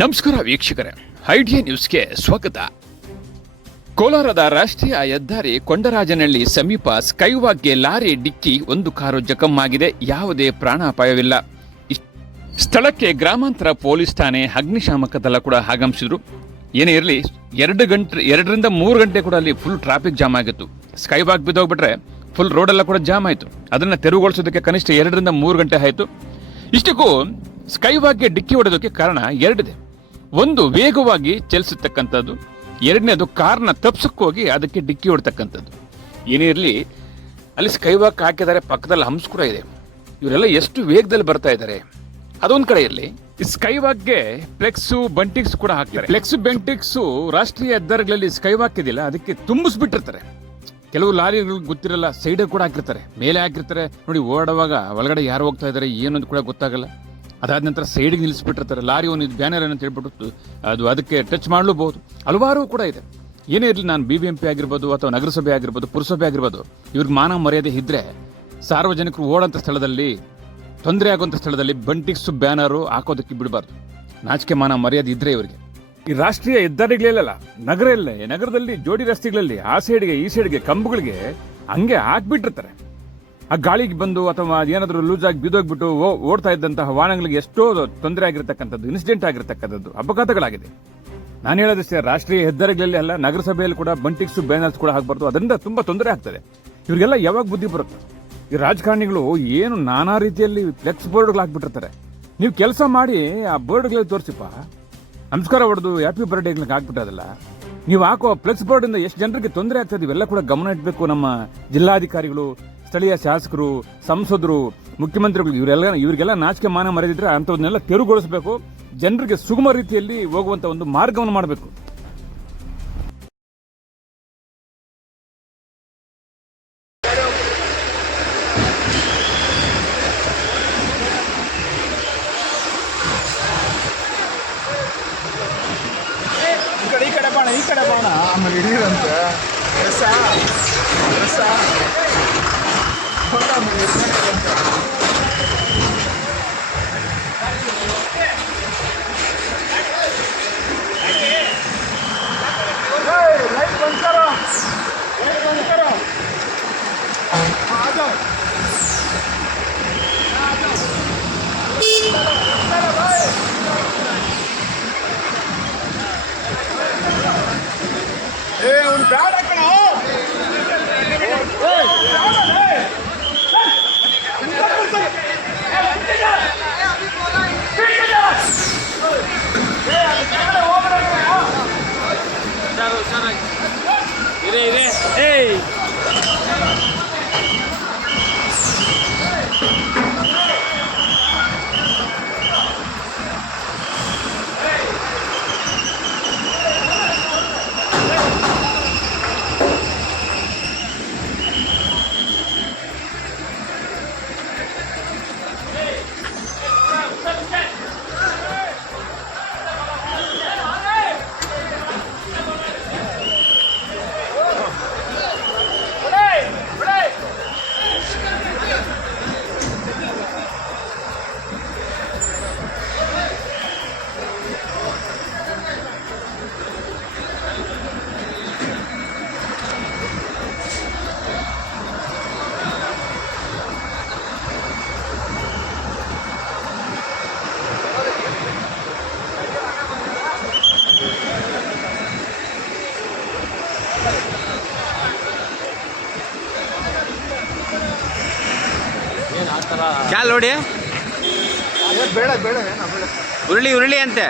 ನಮಸ್ಕಾರ ವೀಕ್ಷಕರೇ. ಐಡಿಯಾ ನ್ಯೂಸ್ಗೆ ಸ್ವಾಗತ. ಕೋಲಾರದ ರಾಷ್ಟ್ರೀಯ ಹೆದ್ದಾರಿ ಕೊಂಡರಾಜನಹಳ್ಳಿ ಸಮೀಪ ಸ್ಕೈವಾಕ್ಗೆ ಲಾರಿ ಡಿಕ್ಕಿ ಒಂದು ಕಾರು ಜಖಮ್ಮಾಗಿದೆ. ಯಾವುದೇ ಪ್ರಾಣಾಪಾಯವಿಲ್ಲ. ಸ್ಥಳಕ್ಕೆ ಗ್ರಾಮಾಂತರ ಪೊಲೀಸ್ ಠಾಣೆ ಅಗ್ನಿಶಾಮಕ ದಳ ಕೂಡ ಆಗಮಿಸಿದ್ರು. ಏನೇ ಇರಲಿ, ಎರಡು ಗಂಟೆ, ಎರಡರಿಂದ ಮೂರು ಗಂಟೆ ಕೂಡ ಅಲ್ಲಿ ಫುಲ್ ಟ್ರಾಫಿಕ್ ಜಾಮ್ ಆಗಿತ್ತು. ಸ್ಕೈವಾಕ್ ಬಿದ್ದೋಗ್ಬಿಟ್ರೆ ಫುಲ್ ರೋಡೆಲ್ಲ ಕೂಡ ಜಾಮ್ ಆಯಿತು. ಅದನ್ನು ತೆರವುಗೊಳಿಸೋದಕ್ಕೆ ಕನಿಷ್ಠ ಎರಡರಿಂದ ಮೂರು ಗಂಟೆ ಆಯಿತು. ಇಷ್ಟಕ್ಕೂ ಸ್ಕೈವಾಕ್ಗೆ ಡಿಕ್ಕಿ ಹೊಡೆದಕ್ಕೆ ಕಾರಣ ಎರಡಿದೆ. ಒಂದು ವೇಗವಾಗಿ ಚಲಿಸತಕ್ಕಂಥದ್ದು, ಎರಡನೇದು ಕಾರ್ನ ತಪ್ಸಕ್ಕೋಗಿ ಅದಕ್ಕೆ ಡಿಕ್ಕಿ ಹೊಡ್ತಕ್ಕಂಥದ್ದು. ಏನೇ ಇರಲಿ, ಅಲ್ಲಿ ಸ್ಕೈವಾಕ್ ಹಾಕಿದ್ದಾರೆ, ಪಕ್ಕದಲ್ಲಿ ಹಂಸ್ ಕೂಡ ಇದೆ. ಇವರೆಲ್ಲ ಎಷ್ಟು ವೇಗದಲ್ಲಿ ಬರ್ತಾ ಇದ್ದಾರೆ. ಅದೊಂದು ಕಡೆ ಇರಲಿ ಸ್ಕೈವಾಕ್ಗೆ ಫ್ಲೆಕ್ಸು, ಬಂಟಿಕ್ಸ್ ಕೂಡ ಹಾಕ್ತಾರೆ. ಫ್ಲೆಕ್ಸ್, ಬೆಂಟಿಕ್ಸು ರಾಷ್ಟ್ರೀಯ ಹೆದ್ದಾರಿಗಳಲ್ಲಿ ಸ್ಕೈವಾಕ್ ಇದೆಯಲ್ಲ ಅದಕ್ಕೆ ತುಂಬಿಸ್ಬಿಟ್ಟಿರ್ತಾರೆ. ಕೆಲವು ಲಾರಿಗಳು ಗೊತ್ತಿರಲ್ಲ, ಸೈಡ್ ಕೂಡ ಹಾಕಿರ್ತಾರೆ, ಮೇಲೆ ಹಾಕಿರ್ತಾರೆ. ನೋಡಿ ಓಡುವಾಗ ಒಳಗಡೆ ಯಾರು ಹೋಗ್ತಾ ಇದ್ದಾರೆ ಏನು ಕೂಡ ಗೊತ್ತಾಗಲ್ಲ. ಅದಾದ ನಂತರ ಸೈಡ್ಗೆ ನಿಲ್ಲಿಸ್ಬಿಟ್ಟಿರ್ತಾರೆ. ಲಾರಿ ಒಂದು ಬ್ಯಾನರ್ ಅಂತ ಹೇಳ್ಬಿಟ್ಟು ಅದು ಅದಕ್ಕೆ ಟಚ್ ಮಾಡಲೂಬಹುದು. ಹಲವಾರು ಕೂಡ ಇದೆ. ಏನೇ ಇರಲಿ ನಾನು ಬಿ ಬಿ ಎಂ ಪಿ ಆಗಿರ್ಬೋದು ಅಥವಾ ನಗರಸಭೆ ಆಗಿರ್ಬೋದು, ಪುರಸಭೆ ಆಗಿರ್ಬೋದು, ಇವ್ರಿಗೆ ಮಾನ ಮರ್ಯಾದೆ ಇದ್ರೆ ಸಾರ್ವಜನಿಕರು ಓಡೋಂಥ ಸ್ಥಳದಲ್ಲಿ, ತೊಂದರೆ ಆಗುವಂಥ ಸ್ಥಳದಲ್ಲಿ ಬಂಟಿಕ್ಸು ಬ್ಯಾನರು ಹಾಕೋದಕ್ಕೆ ಬಿಡಬಾರ್ದು. ನಾಚಿಕೆ ಮಾನ ಮರ್ಯಾದೆ ಇದ್ರೆ ಇವರಿಗೆ. ಈ ರಾಷ್ಟ್ರೀಯ ಹೆದ್ದಾರಿಗಳಲ್ಲ ನಗರ ಇಲ್ಲ, ನಗರದಲ್ಲಿ ಜೋಡಿ ರಸ್ತೆಗಳಲ್ಲಿ ಆ ಸೈಡ್ಗೆ ಈ ಸೈಡ್ಗೆ ಕಂಬಗಳಿಗೆ ಹಂಗೆ ಹಾಕ್ಬಿಟ್ಟಿರ್ತಾರೆ. ಆ ಗಾಳಿಗೆ ಬಂದು ಅಥವಾ ಏನಾದರೂ ಲೂಸ್ ಆಗಿ ಬಿದ್ದೋಗ್ಬಿಟ್ಟು ಓಡ್ತಾ ಇದ್ದಂತಹ ವಾಹನಗಳಿಗೆ ಎಷ್ಟೋ ತೊಂದರೆ ಆಗಿರತಕ್ಕಂಥದ್ದು ಇನ್ಸಿಡೆಂಟ್ ಆಗಿರತಕ್ಕಂಥದ್ದು, ಅಪಘಾತಗಳಾಗಿದೆ. ನಾನು ಹೇಳೋದಷ್ಟೇ ರಾಷ್ಟ್ರೀಯ ಹೆದ್ದಾರಿಗಳಲ್ಲಿ ಅಲ್ಲ, ನಗರಸಭೆಯಲ್ಲಿ ಕೂಡ ಬಂಟಿಕ್ಸು ಬ್ಯಾನರ್ಸ್ ಕೂಡ ಹಾಕಬಾರ್ದು. ಅದರಿಂದ ತುಂಬಾ ತೊಂದರೆ ಆಗ್ತದೆ. ಇವರಿಗೆಲ್ಲ ಯಾವಾಗ ಬುದ್ಧಿ ಬರುತ್ತೆ? ಈ ರಾಜಕಾರಣಿಗಳು ಏನು ನಾನಾ ರೀತಿಯಲ್ಲಿ ಫ್ಲೆಕ್ಸ್ ಬೋರ್ಡ್ಗಳು ಹಾಕ್ಬಿಟ್ಟಿರ್ತಾರೆ. ನೀವು ಕೆಲಸ ಮಾಡಿ ಆ ಬೋರ್ಡ್ಗಳಲ್ಲಿ ತೋರಿಸಿಪ್ಪ. ನಮಸ್ಕಾರ ಹೊಡೆದು ಹ್ಯಾಪಿ ಬರ್ಡೇಗಳಿಗೆ ಹಾಕ್ಬಿಟ್ಟದಲ್ಲ. ನೀವು ಹಾಕೋ ಫ್ಲೆಕ್ಸ್ ಬೋರ್ಡ್ ಇಂದ ಎಷ್ಟು ಜನರಿಗೆ ತೊಂದರೆ ಆಗ್ತದೆ? ಇವೆಲ್ಲ ಕೂಡ ಗಮನ ಇಡಬೇಕು ನಮ್ಮ ಜಿಲ್ಲಾಧಿಕಾರಿಗಳು. ಸ್ಥಳೀಯ ಶಾಸಕರು, ಸಂಸದರು, ಮುಖ್ಯಮಂತ್ರಿಗಳು, ಇವರೆಲ್ಲ ಇವರಿಗೆಲ್ಲ ನಾಚಿಕೆ ಮಾನ ಮರೆದಿದ್ರೆ ಅಂಥವನ್ನೆಲ್ಲ ತೆರವುಗೊಳಿಸಬೇಕು. ಜನರಿಗೆ ಸುಗಮ ರೀತಿಯಲ್ಲಿ ಹೋಗುವಂತ ಒಂದು ಮಾರ್ಗವನ್ನು ಮಾಡಬೇಕು. ಈ ಕಡೆ ಬಾಣ ಆಮೇಲೆ ಬ್ಯಾಡ ಕಣೋ ಇದೆ ಇದೆ. ಏಯ್. ಕ್ಯಾಲ್ ನೋಡಿ. ಬೇಡ ಬೇಡ. ಉರುಳಿ ಉರುಳಿ ಅಂತೆ.